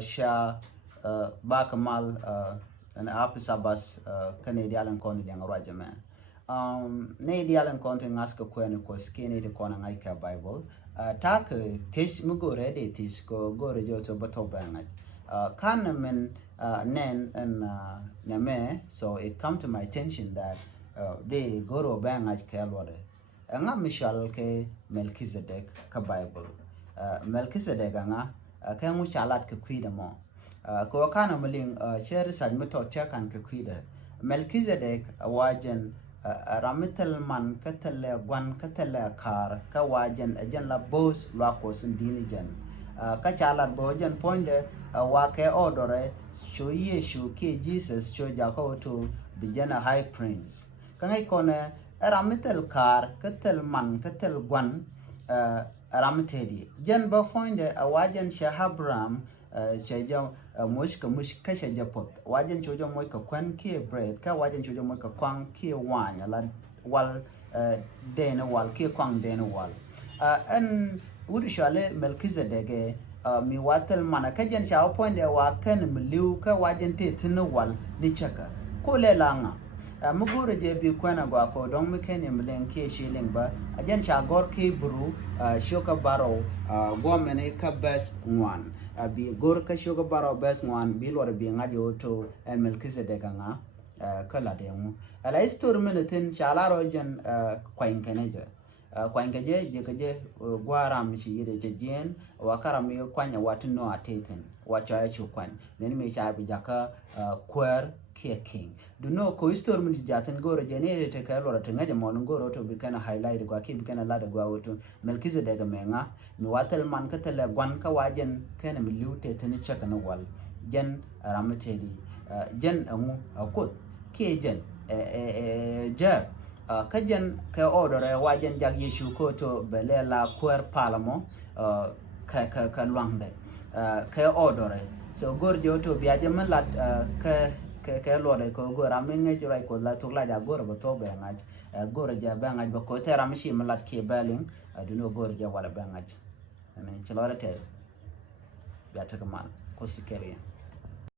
sha bakamal an apisabas Canadian County yang rajame. Ne dialan konti ngaska kwene ko skini de kona ngaika Bible. Tak tish mugo ready tish ko go rejo to bato bangat. Kan men nen and name, so it come to my attention that they go to bangat kelwade. Nga mishal ke Melchizedek ka Bible. Melchizedek nga ke ngu chalat ke kwida mo. Ko kana maling share sad meto chekan ke kwida. Melchizedek wajen ramitel man katele gwan katele kar ka wajen ajen la boss lako sin dini jen ka chalat bojen ponde wa ke odore show Yeshu ke Jesus show jako to bijana high prince kangai kone ramitel kar katel man katel gwan ramitedi jen ba fonde wajen shahabram shaja mush kasha japot wajen chojo moy ka kwan ke bread ka wajen chojo moy ka kwang ke wanya la wal dena wal ke kwang dena wal an wudu shale Melchizedek mi watel mana ka jen sha point de wa kan miliu ka wajen te tinu wal ni chaka ko le langa mugure je bi kwana gwa ko don muke ne milen ke shilling ba ajen sha gor ke buru shoka baro gomene ka best one bi gor ka shoga baro best one bi lor bi ngadi oto en Melchizedek nga kala de mu ala histor menetin shalaro jen kwain keneje kwain keje je keje gwaram shi yede je jen wakara mi kwanya watno ateten wacha ya chukwan nen me cha bi jaka kwer king do no ko histor mun jaten goro je ne te ka lor te ngaje mon goro to bi kana highlight gwa ki bi kana lada gwa oto Melchizedek menga mi watel man ka tele gwan ka wajen kana mi lute tani chaka na wal jen ramatedi jen amu akot ke jen ja ka jen ka odore wajen jag Yeshu ko to belela kwer palamo ka lwangde ka odore so gorjo to biaje man lat ke lore ko gora minge jirai ko la to la ja gora bo to be ngaj gora ja ba ngaj ba ko tera mishi malat ke baling aduno gora ja wala ba ngaj anen chlore te biata kamal ko sikere